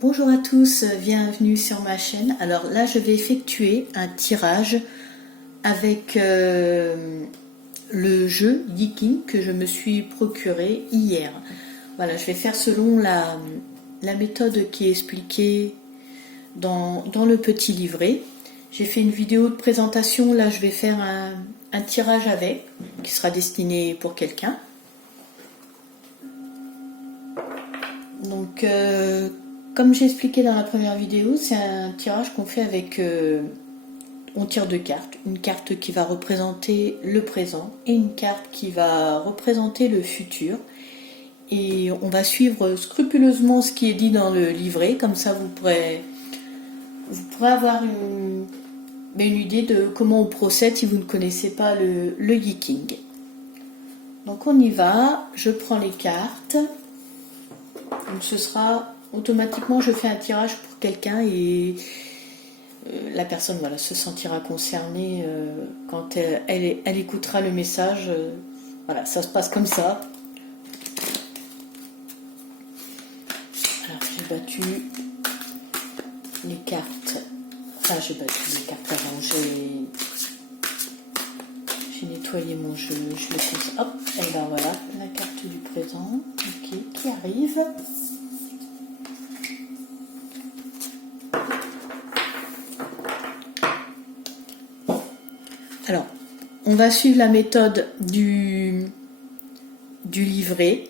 Bonjour à tous, bienvenue sur ma chaîne. Alors là, je vais effectuer un tirage avec le jeu Geeking que je me suis procuré hier. Voilà, je vais faire selon la méthode qui est expliquée dans le petit livret. J'ai fait une vidéo de présentation, là je vais faire un tirage avec, qui sera destiné pour quelqu'un. Donc, comme j'ai expliqué dans la première vidéo, c'est un tirage qu'on fait avec... on tire deux cartes. Une carte qui va représenter le présent et une carte qui va représenter le futur. Et on va suivre scrupuleusement ce qui est dit dans le livret. Comme ça, vous pourrez avoir une idée de comment on procède si vous ne connaissez pas le Geeking. Donc on y va. Je prends les cartes. Donc ce sera automatiquement, je fais un tirage pour quelqu'un et la personne se sentira concernée quand elle écoutera le message. Voilà, ça se passe comme ça. Alors j'ai battu les cartes. Enfin, j'ai battu les cartes avant. J'ai nettoyé mon jeu. Je le pose. Hop, et ben voilà, la carte du présent. Ok, qui arrive. Alors, on va suivre la méthode du livret,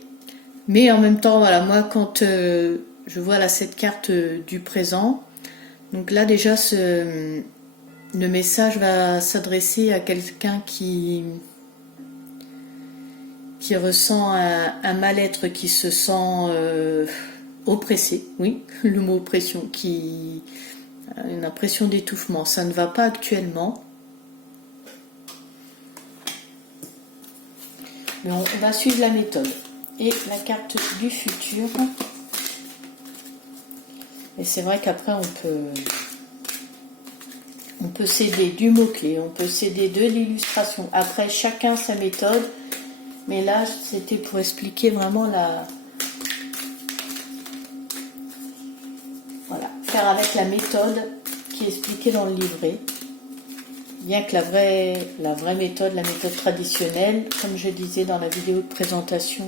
mais en même temps, voilà, moi quand je vois là cette carte du présent, donc là déjà le message va s'adresser à quelqu'un qui ressent un mal-être, qui se sent oppressé, oui, le mot oppression, qui a une impression d'étouffement, ça ne va pas actuellement. Mais on va suivre la méthode. Et la carte du futur. Et c'est vrai qu'après on peut s'aider du mot-clé, on peut s'aider de l'illustration. Après, chacun sa méthode. Mais là, c'était pour expliquer vraiment faire avec la méthode qui est expliquée dans le livret. Bien que la vraie méthode, la méthode traditionnelle, comme je disais dans la vidéo de présentation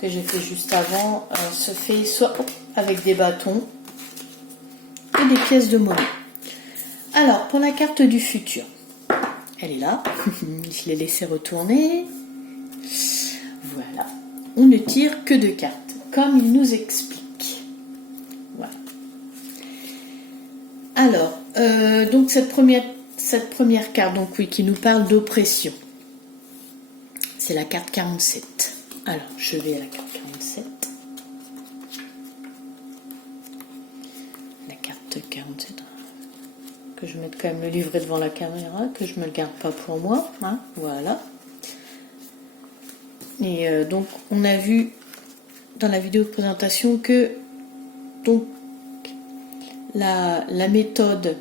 que j'ai fait juste avant, se fait soit avec des bâtons et des pièces de monnaie. Alors, pour la carte du futur, elle est là. Je l'ai laissée retourner. Voilà. On ne tire que deux cartes, comme il nous explique. Voilà. Alors, donc cette première carte, donc oui, qui nous parle d'oppression, c'est la carte 47. Alors, je vais à la carte 47. La carte 47. Que je mette quand même le livret devant la caméra, que je ne me le garde pas pour moi. Hein, voilà. Et donc, on a vu dans la vidéo de présentation que donc la méthode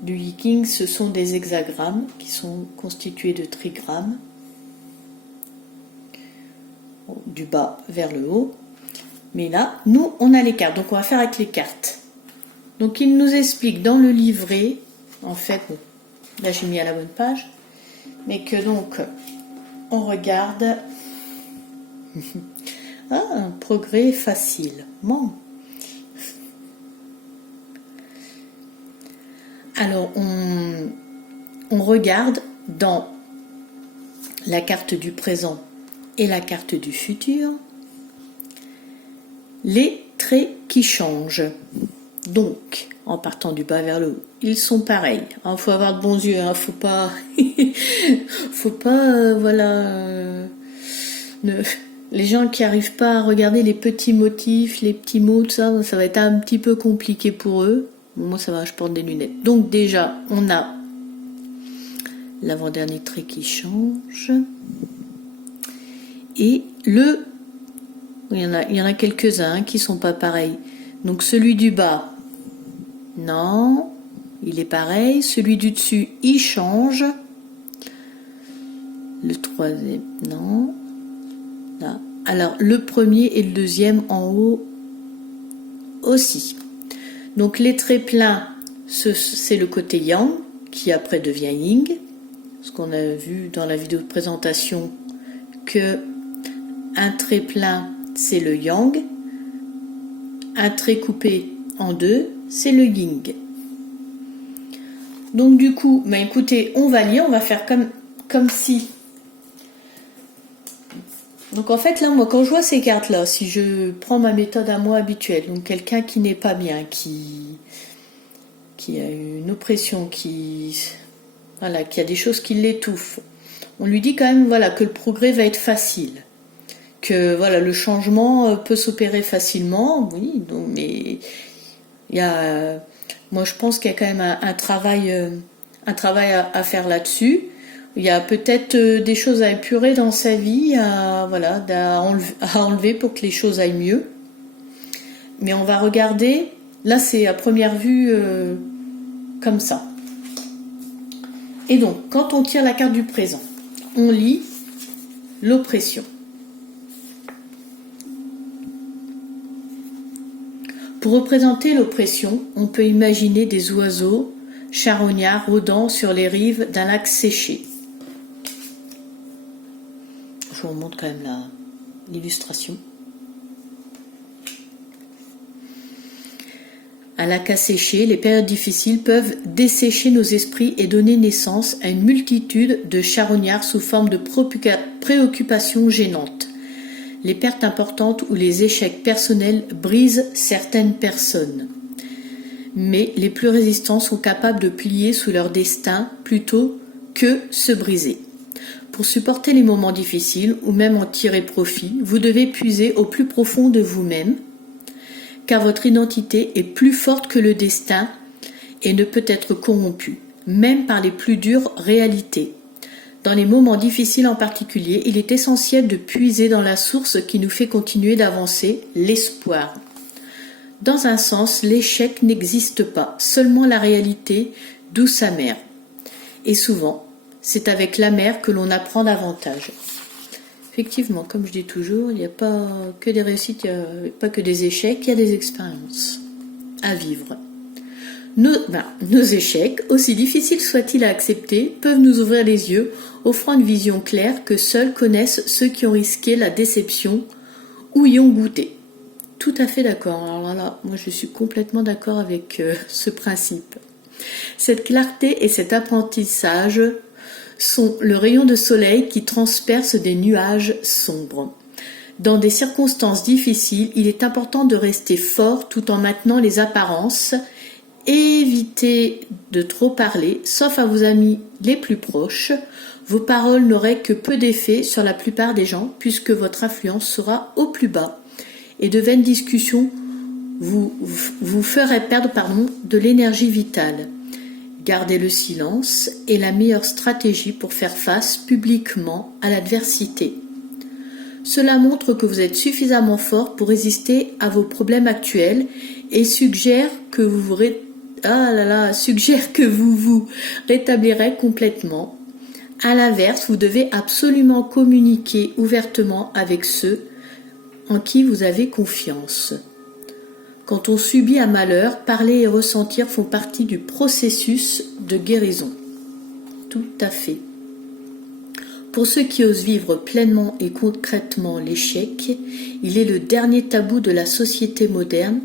du Geeking, ce sont des hexagrammes qui sont constitués de trigrammes, du bas vers le haut. Mais là, nous, on a les cartes, donc on va faire avec les cartes. Donc il nous explique dans le livret, en fait, là j'ai mis à la bonne page, mais que donc on regarde un progrès facile. Bon. Alors, on regarde dans la carte du présent et la carte du futur les traits qui changent. Donc, en partant du bas vers le haut, ils sont pareils. Il faut avoir de bons yeux, faut pas... Les gens qui n'arrivent pas à regarder les petits motifs, les petits mots, tout ça, ça va être un petit peu compliqué pour eux. Moi, ça va, je porte des lunettes. Donc déjà, on a l'avant-dernier trait qui change. Et il y en a quelques-uns qui sont pas pareils. Donc celui du bas, non, il est pareil. Celui du dessus, il change. Le troisième, non. Là. Alors, le premier et le deuxième en haut, aussi. Donc les traits pleins, c'est le côté yang, qui après devient yin. Ce qu'on a vu dans la vidéo de présentation, que un trait plein, c'est le yang. Un trait coupé en deux, c'est le yin. Donc du coup, écoutez, on va lire, on va faire comme si... Donc en fait là, moi quand je vois ces cartes là, si je prends ma méthode à moi habituelle, donc quelqu'un qui n'est pas bien, qui a une oppression, qui a des choses qui l'étouffent, on lui dit quand même que le progrès va être facile, que le changement peut s'opérer facilement, oui, donc, mais moi je pense qu'il y a quand même un travail à faire là-dessus. Il y a peut-être des choses à épurer dans sa vie, à enlever pour que les choses aillent mieux. Mais on va regarder, là c'est à première vue comme ça. Et donc, quand on tire la carte du présent, on lit l'oppression. Pour représenter l'oppression, on peut imaginer des oiseaux charognards rôdant sur les rives d'un lac séché. Je vous remonte quand même l'illustration. Un lac asséché, les périodes difficiles peuvent dessécher nos esprits et donner naissance à une multitude de charognards sous forme de préoccupations gênantes. Les pertes importantes ou les échecs personnels brisent certaines personnes. Mais les plus résistants sont capables de plier sous leur destin plutôt que se briser. Pour supporter les moments difficiles ou même en tirer profit, vous devez puiser au plus profond de vous-même, car votre identité est plus forte que le destin et ne peut être corrompue, même par les plus dures réalités. Dans les moments difficiles en particulier, il est essentiel de puiser dans la source qui nous fait continuer d'avancer, l'espoir. Dans un sens, l'échec n'existe pas, seulement la réalité, d'où sa mère. Et souvent, c'est avec la mer que l'on apprend davantage. Effectivement, comme je dis toujours, il n'y a pas que des réussites, il n'y a pas que des échecs, il y a des expériences à vivre. Nos échecs, aussi difficiles soient-ils à accepter, peuvent nous ouvrir les yeux, offrant une vision claire que seuls connaissent ceux qui ont risqué la déception ou y ont goûté. Tout à fait d'accord. Alors là, moi je suis complètement d'accord avec ce principe. Cette clarté et cet apprentissage sont le rayon de soleil qui transperce des nuages sombres. Dans des circonstances difficiles, il est important de rester fort tout en maintenant les apparences. Évitez de trop parler, sauf à vos amis les plus proches. Vos paroles n'auraient que peu d'effet sur la plupart des gens puisque votre influence sera au plus bas et de vaines discussions vous feraient perdre de l'énergie vitale. Garder le silence est la meilleure stratégie pour faire face publiquement à l'adversité. Cela montre que vous êtes suffisamment fort pour résister à vos problèmes actuels et suggère que vous vous rétablirez complètement. À l'inverse, vous devez absolument communiquer ouvertement avec ceux en qui vous avez confiance. Quand on subit un malheur, parler et ressentir font partie du processus de guérison. Tout à fait. Pour ceux qui osent vivre pleinement et concrètement l'échec, il est le dernier tabou de la société moderne.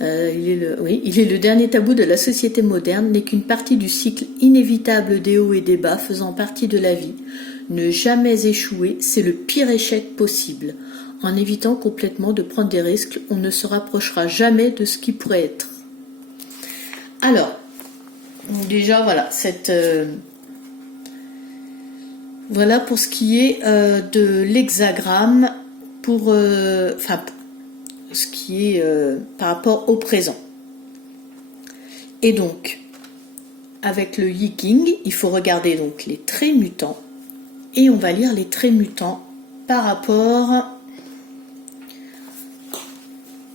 Il est le dernier tabou de la société moderne, n'est qu'une partie du cycle inévitable des hauts et des bas faisant partie de la vie. Ne jamais échouer, c'est le pire échec possible. En évitant complètement de prendre des risques, on ne se rapprochera jamais de ce qui pourrait être. Alors, déjà voilà pour ce qui est de l'hexagramme, pour ce qui est par rapport au présent. Et donc, avec le Yi King, il faut regarder donc les traits mutants, et on va lire les traits mutants par rapport.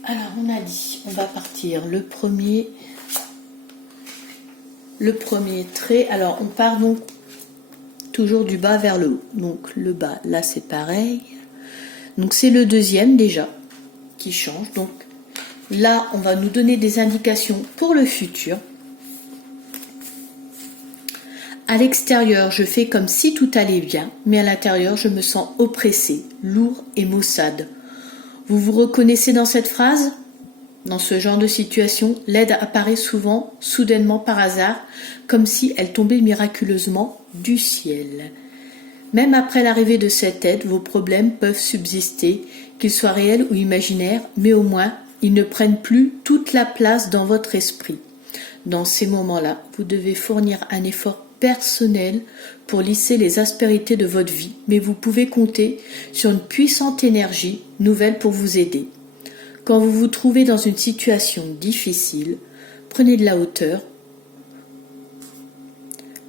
Alors on a dit, on va partir le premier trait. Alors on part donc toujours du bas vers le haut. Donc le bas, là c'est pareil. Donc c'est le deuxième déjà qui change. Donc Là, on va nous donner des indications pour le futur. À l'extérieur, je fais comme si tout allait bien, mais à l'intérieur, je me sens oppressé, lourd et maussade. Vous vous reconnaissez dans cette phrase ? Dans ce genre de situation, l'aide apparaît souvent, soudainement par hasard, comme si elle tombait miraculeusement du ciel. Même après l'arrivée de cette aide, vos problèmes peuvent subsister, qu'ils soient réels ou imaginaires, mais au moins, ils ne prennent plus toute la place dans votre esprit. Dans ces moments-là, vous devez fournir un effort personnel pour lisser les aspérités de votre vie, mais vous pouvez compter sur une puissante énergie nouvelle pour vous aider. Quand vous vous trouvez dans une situation difficile, prenez de la hauteur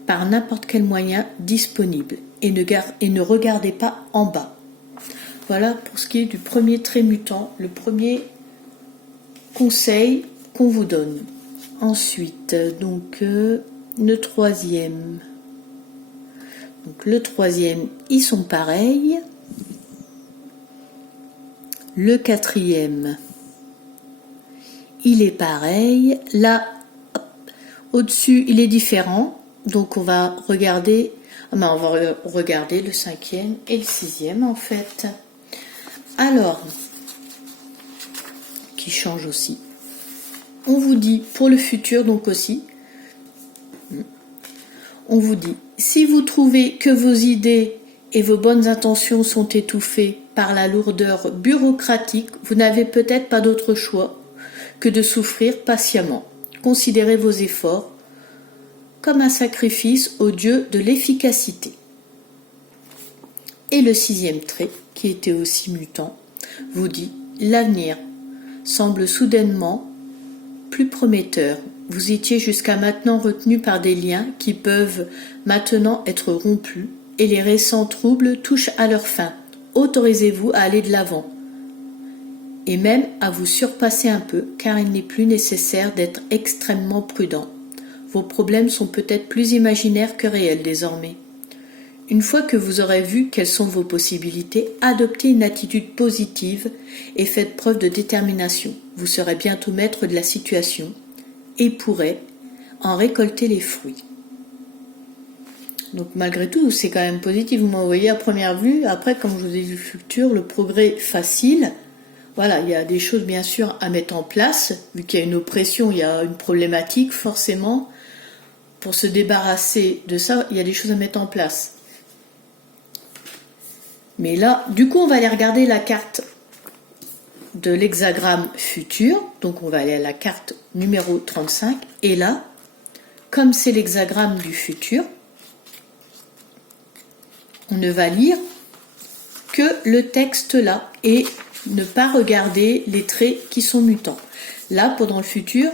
par n'importe quel moyen disponible et ne regardez pas en bas. Voilà pour ce qui est du premier trait mutant, le premier conseil qu'on vous donne. Ensuite, donc le troisième. Donc le troisième, ils sont pareils. Le quatrième, il est pareil. Là, au-dessus, il est différent. Donc on va regarder, le cinquième et le sixième en fait. Alors, qui change aussi. On vous dit pour le futur donc aussi, on vous dit, si vous trouvez que vos idées et vos bonnes intentions sont étouffées par la lourdeur bureaucratique, vous n'avez peut-être pas d'autre choix que de souffrir patiemment. Considérez vos efforts comme un sacrifice au Dieu de l'efficacité. Et le sixième trait, qui était aussi mutant, vous dit, l'avenir semble soudainement plus prometteur. Vous étiez jusqu'à maintenant retenu par des liens qui peuvent maintenant être rompus et les récents troubles touchent à leur fin. Autorisez-vous à aller de l'avant et même à vous surpasser un peu car il n'est plus nécessaire d'être extrêmement prudent. Vos problèmes sont peut-être plus imaginaires que réels désormais. Une fois que vous aurez vu quelles sont vos possibilités, adoptez une attitude positive et faites preuve de détermination. Vous serez bientôt maître de la situation et pourrez en récolter les fruits. Donc malgré tout, c'est quand même positif. Vous m'envoyez à première vue. Après, comme je vous ai dit, le futur, le progrès facile. Voilà, il y a des choses bien sûr à mettre en place. Vu qu'il y a une oppression, il y a une problématique forcément. Pour se débarrasser de ça, il y a des choses à mettre en place. Mais là, du coup, on va aller regarder la carte de l'hexagramme futur. Donc, on va aller à la carte numéro 35. Et là, comme c'est l'hexagramme du futur, on ne va lire que le texte là et ne pas regarder les traits qui sont mutants. Là, pendant le futur,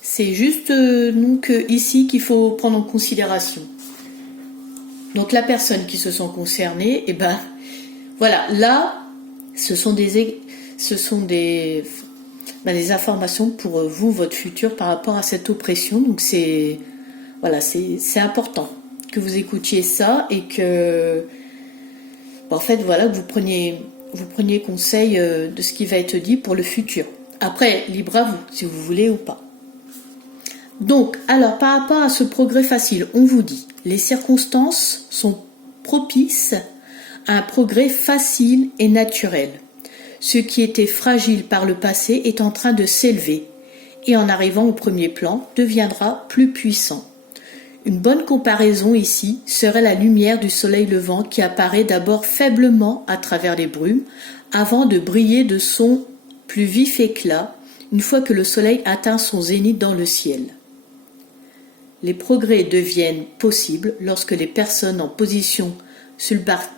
c'est juste donc ici qu'il faut prendre en considération. Donc la personne qui se sent concernée, et ben voilà, là, ce sont des informations pour vous, votre futur, par rapport à cette oppression. Donc c'est important que vous écoutiez ça et que, en fait, voilà, que vous preniez conseil de ce qui va être dit pour le futur. Après, libre à vous, si vous voulez ou pas. Donc, alors, par rapport à ce progrès facile, on vous dit, les circonstances sont propices à un progrès facile et naturel. Ce qui était fragile par le passé est en train de s'élever et en arrivant au premier plan deviendra plus puissant. Une bonne comparaison ici serait la lumière du soleil levant qui apparaît d'abord faiblement à travers les brumes avant de briller de son plus vif éclat une fois que le soleil atteint son zénith dans le ciel. Les progrès deviennent possibles lorsque les personnes en position subalterne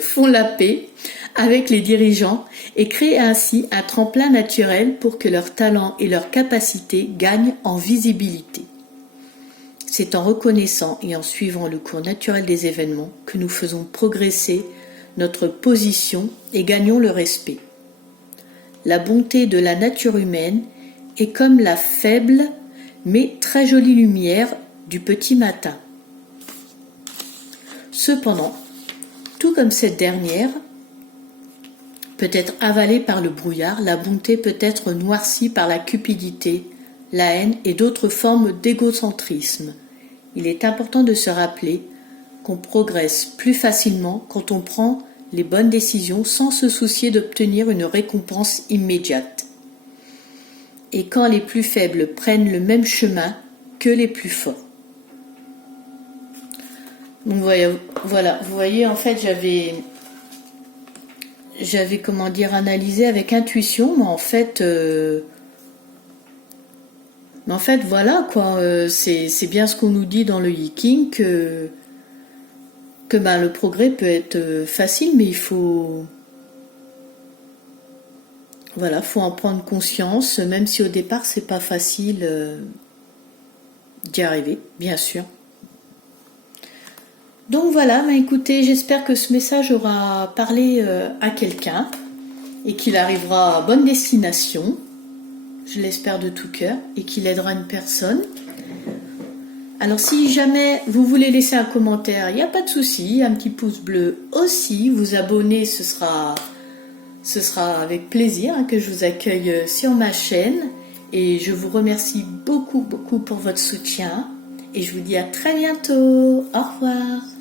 font la paix avec les dirigeants et créent ainsi un tremplin naturel pour que leurs talents et leurs capacités gagnent en visibilité. C'est en reconnaissant et en suivant le cours naturel des événements que nous faisons progresser notre position et gagnons le respect. La bonté de la nature humaine est comme la faible mais très jolie lumière du petit matin. Cependant, tout comme cette dernière, peut être avalée par le brouillard, la bonté peut être noircie par la cupidité, la haine et d'autres formes d'égocentrisme. Il est important de se rappeler qu'on progresse plus facilement quand on prend les bonnes décisions sans se soucier d'obtenir une récompense immédiate. Et quand les plus faibles prennent le même chemin que les plus forts. Donc voilà, vous voyez, en fait, j'avais comment dire, analysé avec intuition, mais en fait, voilà quoi, c'est bien ce qu'on nous dit dans le Yiking que le progrès peut être facile, mais il faut en prendre conscience, même si au départ c'est pas facile d'y arriver, bien sûr. Donc voilà, écoutez, j'espère que ce message aura parlé à quelqu'un et qu'il arrivera à bonne destination. Je l'espère de tout cœur et qu'il aidera une personne. Alors si jamais vous voulez laisser un commentaire, il n'y a pas de souci, un petit pouce bleu aussi, vous abonner, ce sera avec plaisir que je vous accueille sur ma chaîne et je vous remercie beaucoup pour votre soutien et je vous dis à très bientôt. Au revoir.